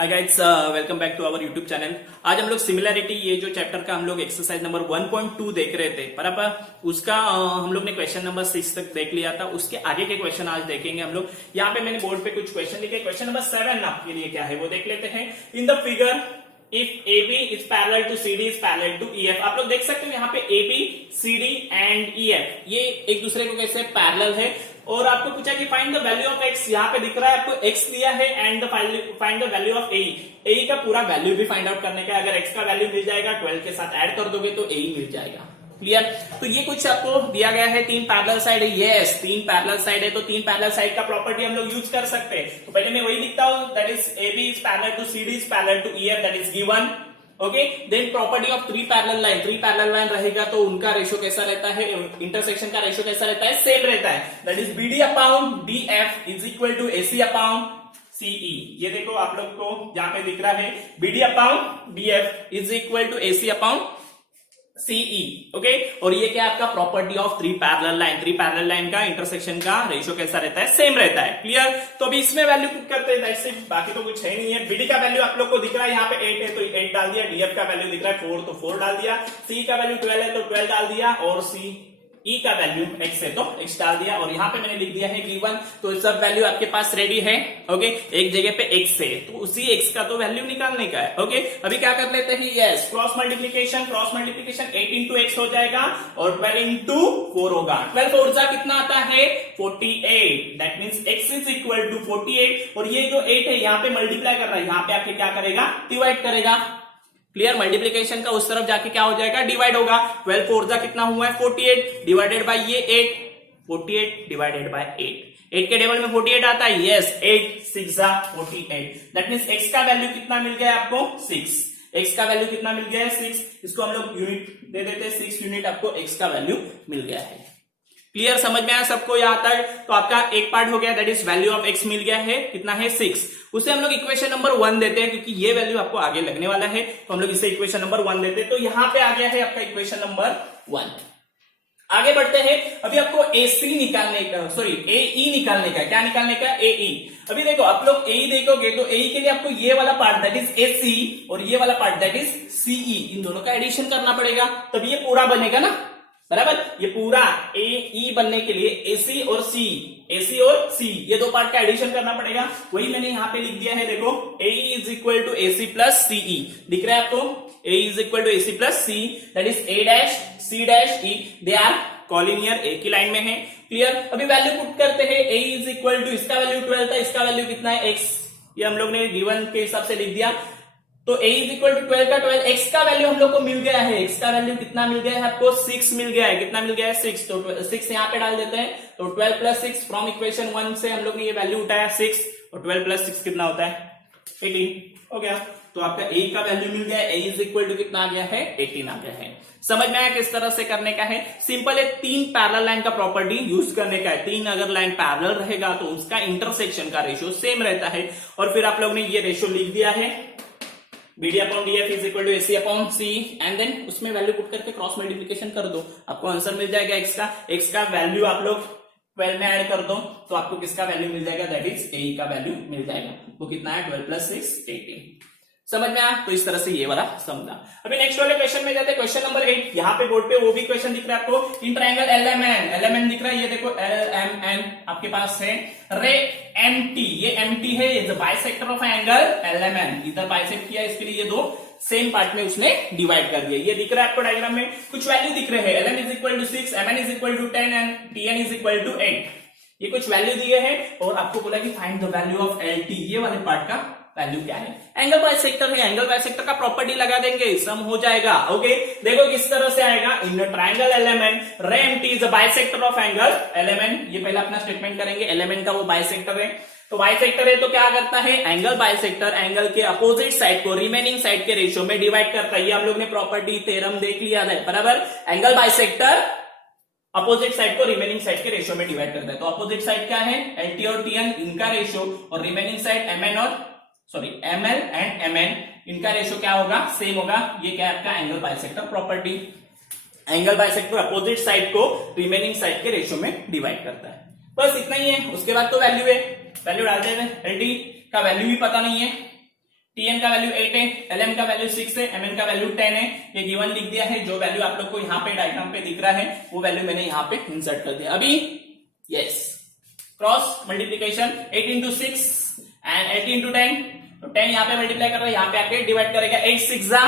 Hi guys, welcome back to our YouTube channel. आज हम लोग सिमिलैरिटी ये जो चैप्टर का हम लोग एक्सरसाइज नंबर 1.2 देख रहे थे, पर उसका हम लोग ने क्वेश्चन नंबर 6 तक देख लिया था। उसके आगे के क्वेश्चन आज देखेंगे हम लोग। यहाँ पे मैंने बोर्ड पे कुछ क्वेश्चन लिखे। क्वेश्चन नंबर 7 आपके लिए क्या है वो देख लेते हैं। In the figure if AB is parallel to CD is parallel to EF। आप लोग देख सकते हो यहाँ पे AB, CD एंड EF ये एक दूसरे को कैसे पैरेलल है। और आपको पूछा कि find the value of x। यहाँ पे दिख रहा है आपको x दिया है and find the value of AE का पूरा वैल्यू भी फाइंड आउट करने का। अगर x का वैल्यू मिल जाएगा 12 के साथ ऐड कर दोगे तो AE मिल जाएगा। क्लियर? तो ये कुछ आपको दिया गया है। 3 पैरेलल साइड है। यस, 3 पैरेलल साइड है तो 3 पैरेलल साइड का प्रॉपर्टी हम लोग यूज कर सकते हैं। तो पहले मैं वही लिखता हूं, that is AB is parallel to CD is parallel to EF, that is given. Okay, then property of 3 parallel line. 3 parallel line रहेगा तो उनका रेशियो कैसा रहता है, इंटरसेक्शन का रेशियो कैसा रहता है, सेम रहता है। That is BD upon DF is equal to AC upon CE। ये देखो आप लोग को यहाँ पे दिख रहा है BD upon DF is equal to AC upon CE। Okay, और ये क्या आपका property of 3 parallel line. 3 parallel line का इंटरसेक्शन का रेशियो कैसा रहता है, सेम रहता है। क्लियर? तो अभी इसमें वैल्यू पुट करते हैं, दैट्स इट, बाकी तो कुछ है नहीं है। BD का वैल्यू आप लोग को दिख रहा है यहाँ पे 8 है तो 8 डाल दिया। DF का वैल्यू दिख रहा है 4 तो 4 डाल दिया। CE का वैल्यू 12 है तो 12 डाल दिया। और CE का वैल्यू x है तो x डाल दिया। और यहाँ पे मैंने लिख दिया है गिवन, तो सब वैल्यू आपके पास रेडी है। ओके, एक जगह पे x है तो उसी x का तो वैल्यू निकालने का है। ओके, अभी क्या कर लेते हैं, yes, cross multiplication 8 into x हो जाएगा और 12 इंटू 4 होगा। 12 4 जा कितना आता है, 48। That means x is equal to 48। और ये जो 8 है यहाँ पे मल्टीप्लाई कर रहा है, यहाँ पे आके क्या करेगा, डिवाइड करेगा। क्लियर? मल्टीप्लीकेशन का उस तरफ जाके क्या हो जाएगा, डिवाइड होगा। 12 4 जा कितना हुआ है, 48 डिवाइडेड बाय ये 8, 48 डिवाइडेड बाय 8 के टेबल में 48 आता है। यस, 8 6 जा 48। दैट मीन्स x का वैल्यू कितना मिल गया आपको, 6। x का वैल्यू कितना मिल गया है, 6। इसको हम लोग यूनिट दे देते हैं, 6 यूनिट आपको x का वैल्यू मिल गया है। क्लियर? समझ में आया सबको यहां तक? तो आपका एक पार्ट हो गया, that is value of x मिल गया है, कितना है, 6। उसे हम लोग इक्वेशन नंबर 1 देते हैं क्योंकि ये वैल्यू आपको आगे लगने वाला है, तो हम लोग इसे इक्वेशन नंबर 1 देते हैं। तो यहां पे आ गया है आपका इक्वेशन नंबर 1। आगे बढ़ते हैं। अभी आपको AC निकालने का, सॉरी AE निकालने का। क्या निकालने का, AE। अभी देखो आप लोग AE देखोगे तो AE के लिए आपको ये वाला पार्ट दैट इज AC और ये वाला पार्ट दैट इज CE, इन दोनों का एडिशन करना पड़ेगा तब ये पूरा बनेगा ना, बराबर। ये पूरा AE बनने के लिए AC और C ये दो पार्ट का एडिशन करना पड़ेगा। वही मैंने यहाँ पे लिख दिया है, देखो AE is equal to AC plus CE। दिख रहा है आपको, AE is equal to AC plus C, that is A dash C dash E। They are collinear, एक ही लाइन में है। क्लियर? अभी वैल्यू पुट करते हैं। AE इज इक्वल टू, इसका वैल्यू 12 था, इसका वैल्यू कितना है, x। ये हम लोग ने गिवन के हिसाब से लिख दिया। तो A इज इक्वल टू 12 का 12, x का वैल्यू हम लोग को मिल गया है। x का वैल्यू कितना मिल गया है आपको, 6 मिल गया है। कितना मिल गया है, 6। तो 6 यहाँ पे डाल देते हैं, तो 12 प्लस 6 फ्रॉम इक्वेशन 1 से हम लोग ने ये वैल्यू उठाया 6, और 12 प्लस 6 कितना होता है, 18 हो गया। तो आपका A का वैल्यू मिल गया है। A इज इक्वल टू कितना आ गया है, 18 आ गया है। समझ में आया किस तरह से करने का है? सिंपल है, 3 पैरेलल लाइन का प्रॉपर्टी यूज करने का है। 3 अगर लाइन पैरेलल रहेगा तो उसका इंटरसेक्शन का रेशियो सेम रहता है। और फिर आप लोग ने ये रेशियो लिख दिया है, BD upon DF is equal to AC upon C, and then उसमें वैल्यू पुट करके क्रॉस मल्टीप्लीकेशन कर दो, आपको आंसर मिल जाएगा x का वैल्यू आप लोग 12 में ऐड कर दो तो आपको किसका वैल्यू मिल जाएगा, दैट इज AE का वैल्यू मिल जाएगा। वो कितना है, 12 प्लस 6 18। समझ में आया? तो इस तरह से ये वाला समझा। अभी नेक्स्ट वाले क्वेश्चन में जाते हैं। Question number 8। यहाँ पे बोर्ड पे वो भी क्वेश्चन दिख रहा है आपको। इन ट्रायंगल LMN दिख रहा है, ये देखो LMN आपके पास है। रे MT, ये MT है, ये बाइसेक्टर ऑफ एंगल LMN। इधर बाइसेक्ट किया, इसके लिए ये दो सेम पार्ट में उसने डिवाइड कर दिया। ये दिख रहा है आपको डायग्राम में, कुछ वैल्यू दिख रहे हैं। LM is equal to 6, MN is equal to 10 and TN is equal to 8। ये कुछ वैल्यू दिए हैं और आपको बोला कि find the value of LT, ये वाले पार्ट का वैल्यू क्या है। एंगल बाइसेक्टर है, एंगल बाइसेक्टर का प्रॉपर्टी लगा देंगे, सम हो जाएगा। ओके, देखो किस तरह से आएगा। इन ट्रायंगल LMN, रे MT is a bisector of angle LMN। ये पहला अपना स्टेटमेंट करेंगे, LMN का वो बाइसेक्टर है। तो बाइसेक्टर है तो क्या करता है, एंगल बाइसेक्टर एंगल के अपोजिट साइड को रिमेनिंग साइड के रेशियो में डिवाइड करता है। ये हम लोग ने प्रॉपर्टी थ्योरम देख लिया है, बराबर। एंगल बाइसेक्टर अपोजिट साइड को रिमेनिंग साइड के रेशियो में डिवाइड करता है। तो अपोजिट साइड क्या है, LT और TN, इनका रेशियो, और remaining side ML and MN, इनका रेशियो क्या होगा, सेम होगा। ये क्या है आपका angle bisector property. Angle bisector opposite side को रिमेनिंग साइड के रेशियो में डिवाइड करता है। बस इतना ही है। उसके बाद तो वैल्यू है, वैल्यू डाल देते हैं। LT का वैल्यू भी पता नहीं है, Tn का वैल्यू 8 है, Lm का वैल्यू 6 है, Mn का वैल्यू 10 है। ये गिवन लिख दिया है, जो वैल्यू आप लोग को यहाँ पे डायग्राम पे दिख रहा है वो वैल्यू मैंने यहाँ पे इंसर्ट कर दिया। अभी yes cross multiplication 8 into 6 and 8 into 10, तो 10 यहाँ पे मल्टीप्लाई कर रहा है, यहाँ पे आके डिवाइड करेगा। 8 6 जा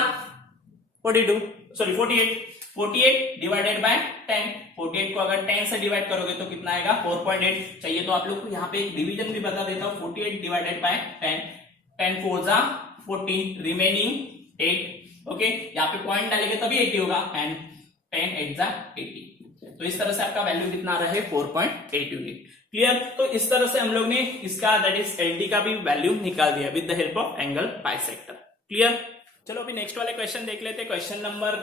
42, सॉरी 48, 48 डिवाइडेड बाय 10। 48 को अगर 10 से डिवाइड करोगे तो कितना आएगा 4.8। चाहिए तो आप लोग को यहाँ पे एक डिवीजन भी बता देता हूँ। 48 डिवाइडेड बाय 10, 10 4 जा 40, रिमेनिंग 8। ओके, यहाँ पे पॉइंट डालेंगे तभी 80 होगा एंड 10 8 जा 80। तो इस तरह से आपका वैल्यू कितना आ रहा है 4.8 यूनिट। क्लियर। तो इस तरह से हम लोग ने इसका दैट इज एलडी का भी वैल्यू निकाल दिया with the help of angle bisector. Clear. चलो अभी नेक्स्ट वाले क्वेश्चन देख लेते हैं। क्वेश्चन नंबर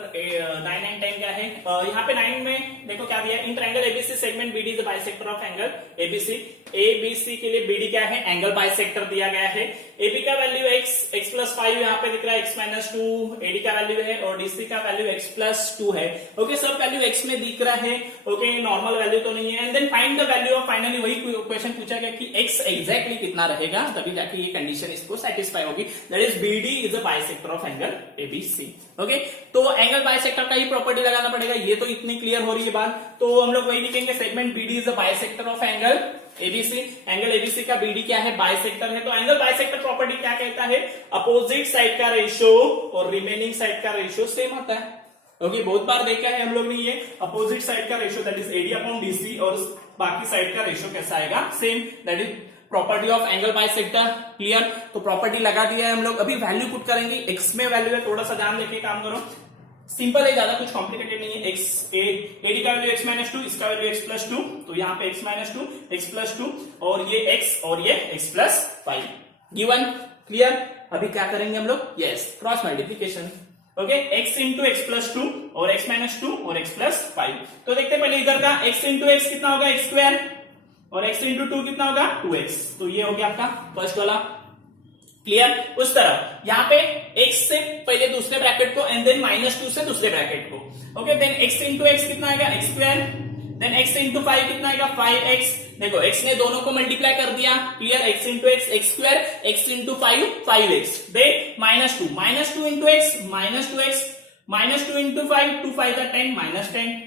9 एंड 10 क्या है। यहाँ पे 9 में देखो क्या दिया है। In triangle ABC segment BD is the bisector of angle ABC. ABC के लिए बीडी क्या है, एंगल बाइसेक्टर दिया गया है। एबी का वैल्यू x प्लस 5 यहाँ पे दिख रहा है, x माइनस 2 एडी का वैल्यू है और डीसी का वैल्यू x प्लस 2 है। ओके, सब वैल्यू x में दिख रहा है। ओके, नॉर्मल वैल्यू तो नहीं है। And then find the value of, finally वही क्वेश्चन पूछा गया कि x एग्जैक्टली कितना रहेगा, तभी जाके ये कंडीशन इसको सेटिस्फाई होगी। That is BD is a bisector of angle ABC. Okay, तो एंगल बाइसेक्टर का ही प्रॉपर्टी लगाना पड़ेगा। ये तो इतनी क्लियर हो रही है बात, तो हम लोग वही लिखेंगे segment BD is a bisector of angle ABC. Angle ABC का बीडी क्या है, बाइसेक्टर है। तो एंगल बाइसेक्टर प्रॉपर्टी क्या कहता है, अपोजिट साइड का रेशियो और रिमेनिंग साइड का रेशियो सेम होता है। ओके, बहुत बार देखा है हम लोग ने ये अपोजिट साइड का ratio that is AD upon DC और बाकी साइड का रेशियो कैसा आएगा, same. That is property of angle bisector. Clear. तो प्रॉपर्टी लगा दिया है हम लोग। अभी वैल्यू पुट करेंगे। एक्स में वैल्यू है, थोड़ा सा ध्यान देके काम करो। सिंपल है, ज्यादा कुछ कॉम्प्लिकेटेड नहीं है। एक्स एडी का वैल्यू x माइनस 2, इसका वैल्यू x प्लस 2, तो यहाँ पे x माइनस 2, x प्लस 2 और ये x और ये x प्लस 5 गिवन। क्लियर। अभी क्या करेंगे हम लोग, yes cross multiplication. Okay, x into x plus 2 और x माइनस 2 और x प्लस 5। तो देखते हैं पहले इधर का x इंटू एक्स कितना होगा, x स्क्वायर, और x इंटू 2 कितना होगा 2x। तो ये हो गया आपका फर्स्ट वाला। क्लियर। उस तरह यहाँ पे x से पहले दूसरे ब्रैकेट को एंड देन माइनस 2 से दूसरे ब्रैकेट को। Okay, then x into x कितना आएगा, x square, then x into 5 कितना आएगा 5x। देखो x ने दोनों को मल्टीप्लाई कर दिया। Clear. x into x x square, x into 5 5x, then minus 2 into x minus 2x, minus 2 into 5 2 5 का 10 माइनस 10।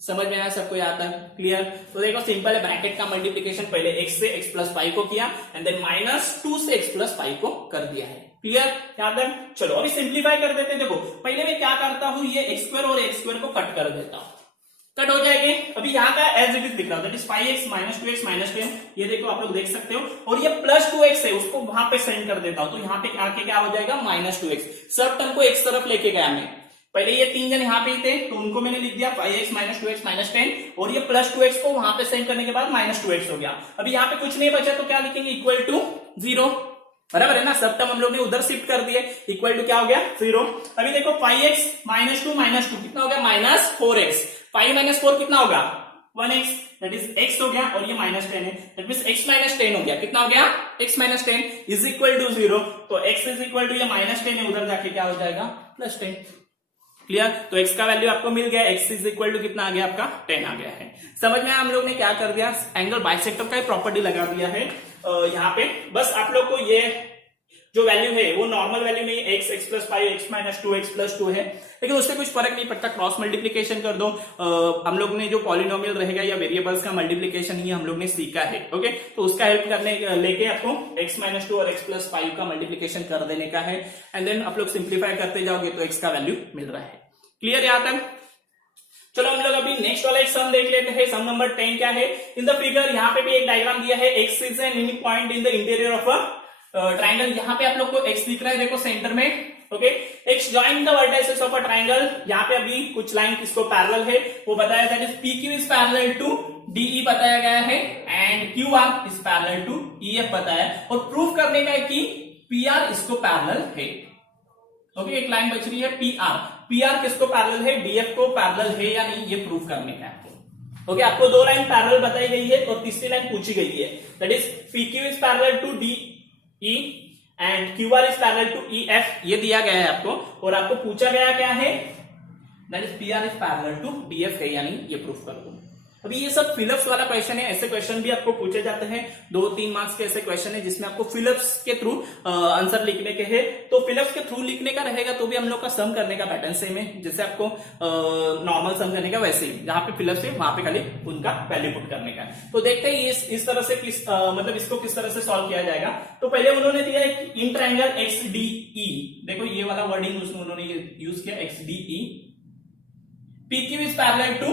समझ में आया सबको यहाँ तक। क्लियर। तो देखो सिंपल है, ब्रैकेट का मल्टीप्लीकेशन पहले x से x प्लस 5 को किया एंड देन माइनस 2 से x प्लस 5 को कर दिया है। क्लियर यहाँ तक। चलो अभी सिंप्लीफाई कर देते हैं। देखो पहले मैं क्या करता हूं, ये x स्क्वायर और x स्क्वायर को कट कर देता हूं, कट हो जाएंगे। अभी यहाँ का एज इट इज दिख रहा है, that is 5x minus 2x minus 10। ये देखो आप लोग देख सकते हो, और ये प्लस 2x है, उसको वहां पे सेंड कर देता हूं, तो यहाँ पे आके क्या हो जाएगा माइनस 2x। सब टर्म को एक तरफ लेके गया मैं। पहले ये 3 जन यहाँ पे थे तो उनको मैंने लिख दिया 5x माइनस 2x माइनस 10, और ये प्लस 2x को वहां पे सेंड करने के बाद माइनस 2x हो गया। अभी यहाँ पे कुछ नहीं बचा तो क्या लिखेंगे, इक्वल टू 0। बराबर है ना, सब टर्म हम लोग ने उधर शिफ्ट कर दिए। इक्वल टू क्या हो गया 0। अभी देखो 5x माइनस 2 कितना हो गया माइनस 4x। 5 माइनस 4 कितना होगा 1x, दैट इज x हो गया, और ये माइनस 10 है, दैट मींस x माइनस 10 हो गया। कितना हो गया x minus 10 is equal to 0। तो x इज इक्वल टू ये माइनस 10 है, उधर जाके क्या हो जाएगा प्लस 10। क्लियर। तो x का वैल्यू आपको मिल गया, x इज इक्वल टू कितना आ गया आपका 10 आ गया है। समझ में हम लोग ने क्या कर दिया, एंगल बाइसेक्टर का प्रॉपर्टी लगा दिया है यहाँ पे। बस आप लोग को ये जो वैल्यू है वो नॉर्मल वैल्यू नहीं, x plus 5 x minus 2 x plus 2 है, लेकिन उससे कुछ फर्क नहीं पड़ता। क्रॉस मल्टीप्लीकेशन कर दो। हम लोग ने जो पॉलिनोमियल रहेगा या वेरिएबल्स का मल्टीप्लीकेशन ही हम लोग ने सीखा है। ओके, तो उसका हेल्प करने लेके आपको x माइनस 2 और x प्लस 5 का मल्टीप्लीकेशन कर देने का है, एंड देन आप लोग सिंप्लीफाई करते जाओगे तो x का वैल्यू मिल रहा है। क्लियर यहाँ तक। चलो हम लोग अभी नेक्स्ट वाला एक सम देख लेते हैं। सम नंबर 10 क्या है, इन द फिगर यहाँ पे भी एक डायग्राम दिया है। x is an unique point in the interior of a triangle. यहाँ पे आप लोग को x दिख रहा है, देखो सेंटर में। Okay, x join the vertices of a triangle. यहाँ पे अभी कुछ लाइन किसको पैरेलल है वो बताया, that is PQ is parallel to DE बताया गया है, and QR is parallel to EF बताया, और प्रूफ करने का है कि PR इसको पैरेलल है। ओके, एक लाइन बच रही है PR किसको पैरेलल है, DF को पैरेलल है या नहीं, ये प्रूफ करने का आपको। ओके, आपको 2 लाइन पैरेलल बताई गई है और तीसरी लाइन पूछी गई है, that is PQ is parallel to DE and QR is parallel to EF। ये दिया गया है आपको, और आपको पूछा गया क्या है, that is PR is parallel to DF है या नहीं, ये प्रूफ कर दो। अभी ये सब फिलअप्स वाला क्वेश्चन है, ऐसे क्वेश्चन भी आपको पूछे जाते हैं, 2-3 मार्क्स के ऐसे क्वेश्चन है जिसमें आपको फिलअप्स के थ्रू आंसर लिखने के हैं। तो फिलअप्स के थ्रू लिखने का रहेगा तो भी हम लोग का सम करने का पैटर्न सेम है, जैसे आपको नॉर्मल सम करने का वैसे ही, जहां पे फिलअप्स है वहां पे खाली उनका वैल्यू पुट करने का है। तो देखते हैं इस तरह से मतलब इसको किस तरह से सॉल्व किया जाएगा। तो पहले उन्होंने दिया है कि इन ट्रायंगल XDE, देखो ये वाला वर्डिंग उसमें उन्होंने यूज किया XDE, PQ is parallel to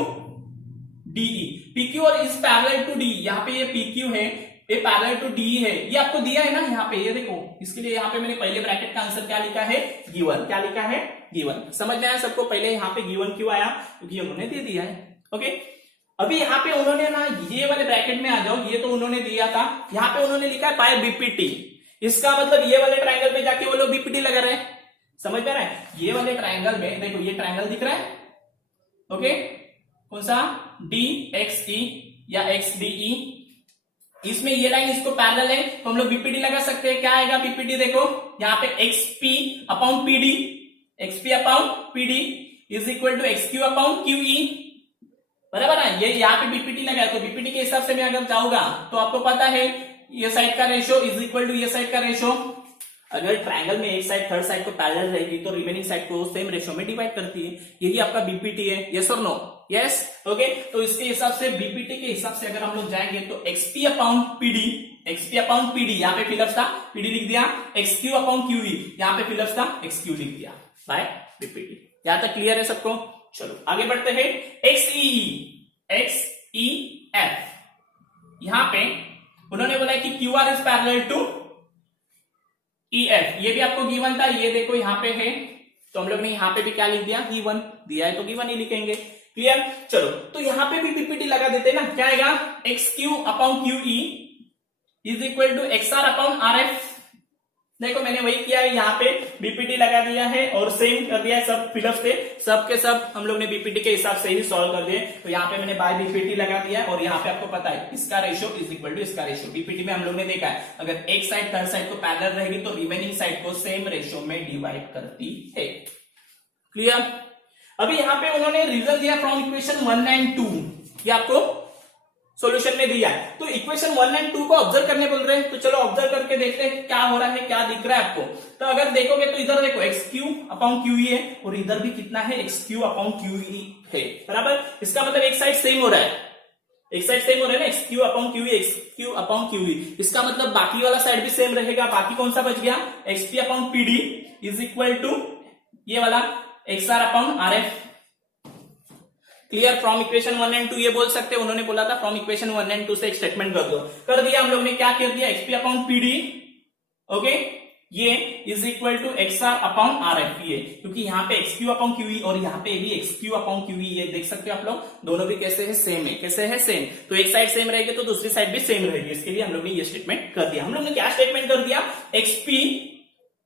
DE, PQ और इज पैरेलल टू DE, यहाँ पे ये PQ है, ये पैरेलल टू DE है, ये आपको दिया है ना यहाँ पे, ये देखो, इसके लिए यहाँ पे मैंने पहले ब्रैकेट का आंसर क्या लिखा है, गिवन, क्या लिखा है, गिवन। समझ में आया सबको? पहले यहाँ पे गिवन क्यों आया, क्योंकि उन्होंने दे दिया है। ओके, अभी यहाँ पे उन्होंने ना, ये वाले ब्रैकेट में आ जाओ, ये तो उन्होंने दिया था, यहाँ पे उन्होंने लिखा है बाय BPT, इसका मतलब ये वाले ट्रायंगल पे जाके वो लोग BPT लगा रहे हैं। समझ में आ रहा है? ये वाले ट्रायंगल में देखो, ये ट्रायंगल दिख रहा है, ओके, कौन सा, DXE या XDE, इसमें ये लाइन इसको पैरेलल है तो हम लोग BPT लगा सकते हैं। क्या आएगा BPT, देखो यहाँ पे XP upon PD, XP upon PD is equal to XQ upon QE, बराबर है। ये यहाँ पे BPT लगा है, तो BPT के हिसाब से मैं अगर जाऊंगा तो आपको पता है ये साइड का रेशो इज इक्वल टू ये साइड का रेशो। अगर ट्रायंगल में एक साइड थर्ड साइड को पैरेलल रहेगी तो रिमेनिंग साइड को सेम रेशो में डिवाइड करती है, यही आपका BPT है। यस और नो? Yes, okay. तो इसके हिसाब से BPT के हिसाब से अगर हम लोग जाएंगे तो XP upon PD, XP upon PD, यहाँ पे फिलअप्स था PD लिख दिया, XQ अपॉन QE, यहाँ पे फिलअप्स था XQ लिख दिया बाय BPT। यहां तक क्लियर है सबको? चलो आगे बढ़ते हैं। XEE, XEF, यहां पे उन्होंने बोला कि QR is parallel to EF, ये भी आपको गिवन था, ये देखो यहाँ पे है, तो हम लोग ने यहाँ पे भी क्या लिख दिया, गिवन दिया है तो गिवन ही लिखेंगे। क्लियर? चलो, तो यहाँ पे भी BPT लगा देते हैं ना, क्या आएगा, XQ upon QE is equal to XR upon RF। देखो मैंने वही किया है, यहाँ पे BPT लगा दिया है और सेम कर दिया है, सब फिलअप से सब के सब हम लोग ने BPT के हिसाब से ही सॉल्व कर दिए। तो यहाँ पे मैंने बाय BPT लगा दिया और यहाँ पे आपको पता है इसका रेशो इज इक्वल टू इसका रेशो। BPT में हम लोग ने देखा है अगर एक साइड थर्ड साइड को पैरेलल रहेगी तो रिमेनिंग साइड को सेम रेशो में डिवाइड करती है। क्लियर? अभी यहाँ पे उन्होंने रीजन दिया फ्रॉम इक्वेशन 1 एंड 2, ये आपको सॉल्यूशन में दिया है। तो इक्वेशन 1 एंड 2 को ऑब्जर्व करने बोल रहे हैं, तो चलो ऑब्जर्व करके देखते हैं क्या हो रहा है, क्या दिख रहा है आपको। तो अगर देखोगे तो इधर देखो XQ अपॉन QE है और इधर भी कितना है, XQ अपॉन QE है, बराबर। इसका मतलब एक साइड सेम हो रहा है, एक साइड सेम हो रहा है ना, XQ upon QE, XQ upon QE। इसका मतलब बाकी वाला साइड भी सेम रहेगा। बाकी कौन सा बच गया, XP upon PD is equal to ये वाला XR upon RF। Clear? From equation 1 and 2 ये बोल सकते हैं, उन्होंने बोला था फ्रॉम इक्वेशन 1 एंड 2 से एक स्टेटमेंट कर दो, कर दिया हम लोग ने। क्या कर दिया, XP अपॉन PD, ओके, ये is equal to XR upon RF, ये क्योंकि यहाँ पे XQ अपॉन QE और यहाँ पे भी XQ अपॉन QE, ये देख सकते हो आप लोग, दोनों भी कैसे है, सेम है। कैसे है, सेम। तो एक साइड सेम रहेगी तो दूसरी साइड भी सेम रहेगी, इसके लिए हम लोग ने ये स्टेटमेंट कर दिया। हम लोग ने क्या स्टेटमेंट कर दिया, XP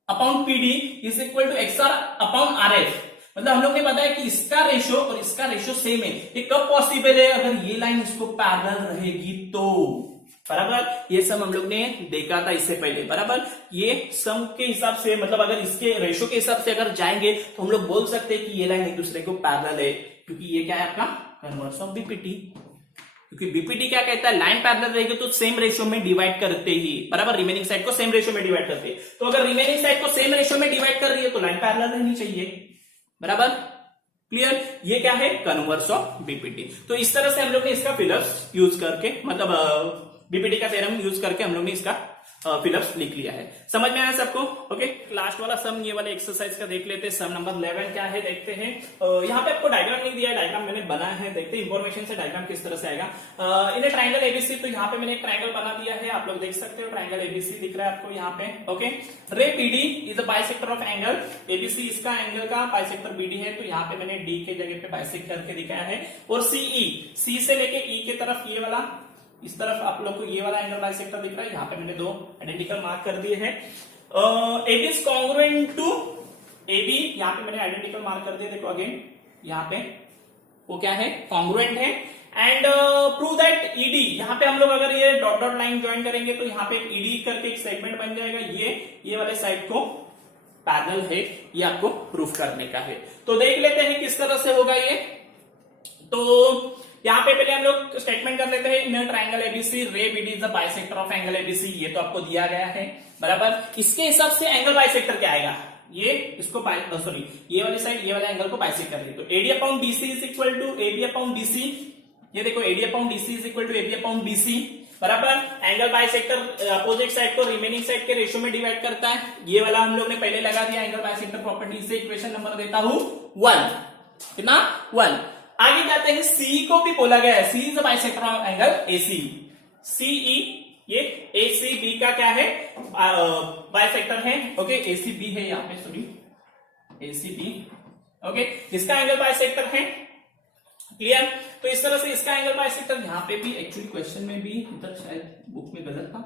upon PD is equal to XR upon RF। मतलब हम लोग ने बताया कि इसका रेशो और इसका रेशो सेम है। ये कब पॉसिबल है, अगर ये लाइन इसको पैरेलल रहेगी तो, बराबर। ये सम हम लोग ने देखा था इससे पहले, बराबर। ये सम के हिसाब से, मतलब अगर इसके रेशो के हिसाब से अगर जाएंगे तो हम लोग बोल सकते हैं कि ये लाइन एक दूसरे को पैरेलल है, क्योंकि ये क्या है आपका कन्वर्स ऑफ BPT। क्योंकि BPT क्या कहता है, लाइन पैरेलल रहेगी तो सेम रेशो में डिवाइड करते ही, बराबर, रिमेनिंग साइड को सेम रेशो में डिवाइड करते हैं। तो अगर रिमेनिंग साइड को सेम रेशो में डिवाइड कर रही है तो लाइन पैरेलल रहनी चाहिए, बराबर। क्लियर? ये क्या है, कन्वर्स ऑफ BPT। तो इस तरह से हम लोग ने इसका फिलअप्स यूज करके, मतलब BPT का थ्योरम यूज करके हम लोग ने इसका फिलअप्स लिख लिया है। समझ में आया सबको? ओके, लास्ट वाला सम, ये वाला एक्सरसाइज का देख लेते हैं। सम नंबर 11 क्या है देखते हैं। यहाँ पे आपको डायग्राम नहीं दिया है, डायग्राम मैंने बनाया है, देखते हैं इंफॉर्मेशन से डायग्राम किस तरह से आएगा। इन ट्राइंगल ABC, तो यहाँ पे मैंने एक ट्राइंगल बना दिया है, आप लोग देख सकते हो, ट्राइंगल ABC दिख रहा है आपको यहाँ पे। ओके, रे PD is a bisector of angle ABC, इसका एंगल का बाइसेक्टर BD है, तो यहाँ पे मैंने D के जगह पे बाइसेक्ट करके दिखाया है। और CE, C से लेके E के तरफ ये वाला, इस तरफ आप लोग को ये वाला एंगल बाइसेक्टर दिख रहा है, यहाँ पे मैंने दो आइडेंटिकल मार्क कर दिए हैं। AB is congruent to AB, यहाँ पे मैंने आइडेंटिकल मार्क कर दिया, देखो अगेन यहाँ पे वो क्या है, कॉन्ग्रुएंट है। एंड प्रूव दैट ED, यहाँ पे हम लोग अगर ये डॉट डॉट लाइन ज्वाइन करेंगे तो यहाँ पे ED करके एक सेगमेंट बन जाएगा, ये वाले साइड को पैरेलल है, ये आपको प्रूफ करने का है। तो देख लेते हैं किस तरह से होगा ये। तो यहाँ पे पहले हम लोग स्टेटमेंट कर लेते हैं। In triangle A B C ray B D is the bisector of angle A B C, ये तो आपको दिया गया है बराबर। इसके हिसाब से एंगल बाइसेक्टर क्या आएगा, ये इसको सॉरी ये वाली साइड ये वाला एंगल को बाइसेक्ट कर रही है, तो A D upon D C is equal to A B upon D C. ये देखो A D upon D C is equal to A B upon B C बराबर। एंगल बाइसेक्टर अपोजिट साइड को रिमेनिंग साइड के रेशियो में डिवाइड करता है, ये वाला हम लोग ने पहले लगा दिया। एंगल बाइसेक्टर प्रॉपर्टी से इक्वेशन नंबर देता हूं 1, कितना 1। आगे जाते हैं, सी को भी बोला गया है, C is the bisector of angle AC, CE ये एसीबी का क्या है बाइसेक्टर है, ओके एसीबी है यहाँ पे, सॉरी एसीबी, ओके इसका एंगल बाइसेक्टर है, क्लियर। तो इस तरह से इसका एंगल बाइसेक्टर यहाँ पे भी एक्चुअली क्वेश्चन में भी इधर शायद बुक में गलत था,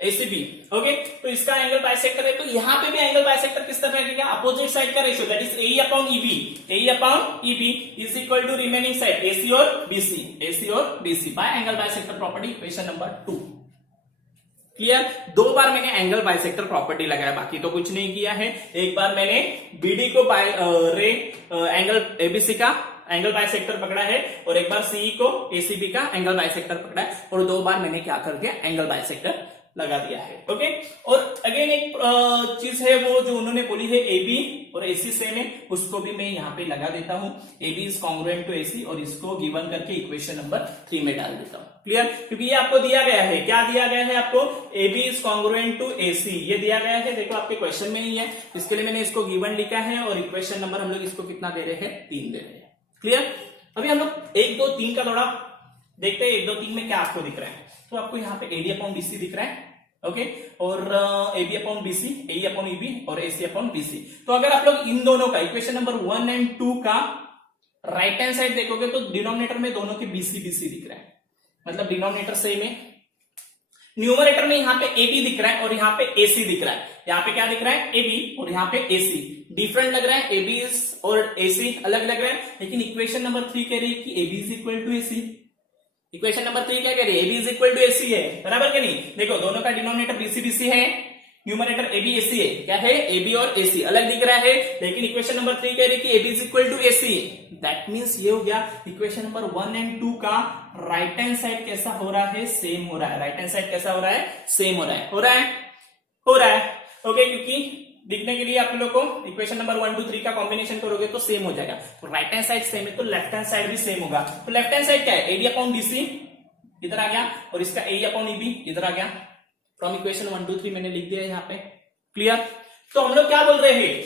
एसीबी, ओके तो इसका एंगल बाइसेक्टर है। तो यहाँ पे भी एंगल बाइसेक्टर किस तरह रहेगा, अपोजिट साइड का ratio that is A upon E B, A upon E B is equal to remaining side A C और बीसी, एसी और B C by angle bisector property equation number 2, clear. 2 बार मैंने एंगल बाइसेक्टर प्रॉपर्टी लगाया, बाकी तो कुछ नहीं किया है। एक बार मैंने बीडी को एंगल एबीसी का एंगल बाइसेक्टर पकड़ा है और एक बार सीई को एसीबी का एंगल बाइसेक्टर पकड़ा है और 2 बार मैंने क्या कर दिया, एंगल बाइसेक्टर लगा दिया है, ओके। और अगेन एक चीज है वो जो उन्होंने बोली है एबी और एसी सेम है, उसको भी मैं यहाँ पे लगा देता हूं। A B is congruent to A C और इसको गिवन करके इक्वेशन नंबर 3 में डाल देता हूं, क्लियर। क्योंकि ये आपको दिया गया है, क्या दिया गया है आपको, A B is congruent to A C, ये दिया गया है, देखो आपके क्वेश्चन में ही है, इसके लिए मैंने इसको गिवन लिखा है और इक्वेशन नंबर हम लोग इसको कितना दे रहे हैं, 3 दे रहे हैं, क्लियर। अभी हम लोग 1 2 3 का थोड़ा देखते हैं, 1 2 3 में क्या आपको दिख रहा है। तो आपको यहाँ पे एडी अपॉन बीसी दिख रहा है, ओके और एबी अपॉन बीसी, ए अपॉन ईबी और एसी अपॉन बीसी। तो अगर आप लोग इन दोनों का इक्वेशन नंबर 1 एंड 2 का राइट हैंड साइड देखोगे तो डिनोमिनेटर में दोनों के बीसी बीसी दिख रहा है, मतलब डिनोमिनेटर सेम है। न्यूमरेटर में यहाँ पे एबी दिख रहा है और यहाँ पे एसी दिख रहा है, यहाँ पे क्या दिख रहा है, एबी और यहाँ पे एसी, डिफरेंट लग रहा है, एबी और एसी अलग लग रहा है, लेकिन इक्वेशन नंबर 3 कह रही है कि A B is equal to A C. Equation number 3 क्या कह रही है, A B is equal to A C है, बराबर के नहीं। देखो दोनों का डिनोमिनेटर बीसी बीसी है, न्यूमरेटर एबी एसी है, क्या है, एबी और एसी अलग दिख रहा है, लेकिन इक्वेशन नंबर 3 कह रही है कि A B is equal to A C. That means ये हो गया इक्वेशन नंबर 1 एंड 2 का राइट हैंड साइड कैसा हो रहा है, सेम हो रहा है। राइट हैंड साइड कैसा हो रहा है, सेम हो रहा है, हो रहा है, हो रहा है, ओके। क्योंकि दिखने के लिए आप लोगों को इक्वेशन नंबर 1 2 3 का कॉम्बिनेशन करोगे तो सेम हो जाएगा। तो राइट हैंड साइड सेम है तो लेफ्ट हैंड साइड भी सेम होगा। तो लेफ्ट हैंड साइड क्या है, एडी अपॉन बीसी इधर आ गया और इसका ए अपॉन ईबी इधर आ गया। फ्रॉम इक्वेशन 1 2 3 मैंने लिख दिया है यहाँ पे, क्लियर। तो हम लोग क्या बोल रहे हैं,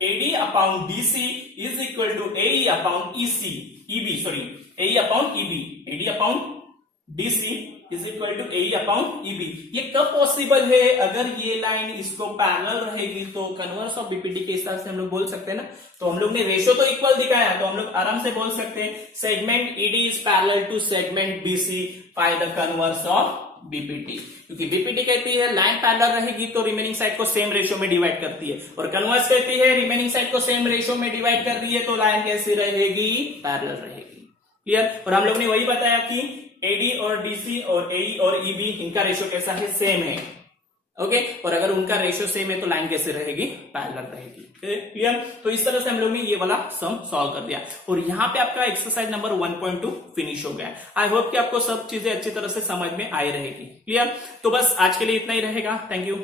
A D upon B C is equal to A upon E C, E B sorry A upon E B, A D upon D C is equal to A upon E B. ये कब पॉसिबल है, अगर ये लाइन इसको पैरेलल रहेगी तो कन्वर्स ऑफ बीपीटी के हिसाब से हम लोग बोल सकते हैं ना। तो हम लोग ने रेशियो तो इक्वल दिखाया, तो हम लोग आराम से बोल सकते हैं segment E D is parallel to segment B C by the converse of B P T. क्योंकि बीपीटी कहती है लाइन पैरेलल रहेगी तो रिमेनिंग साइड को सेम रेशियो में डिवाइड करती है, और कन्वर्स कहती है रिमेनिंग साइड को सेम रेशियो में डिवाइड कर रही है तो लाइन कैसी रहेगी, पैरेलल रहेगी, क्लियर। और हम लोग ने वही बताया कि एडी और डीसी और एई और ईबी इनका रेशियो कैसा है, सेम है, ओके। और अगर उनका रेशियो सेम है तो लाइन कैसे रहेगी, पैरेलल रहेगी, क्लियर। तो इस तरह से हम लोग ने ये वाला सम सॉल्व कर दिया और यहाँ पे आपका एक्सरसाइज नंबर 1.2 फिनिश हो गया। आई होप कि आपको सब चीजें अच्छी तरह से समझ में आई रहेगी, क्लियर। तो बस आज के लिए इतना ही रहेगा, थैंक यू।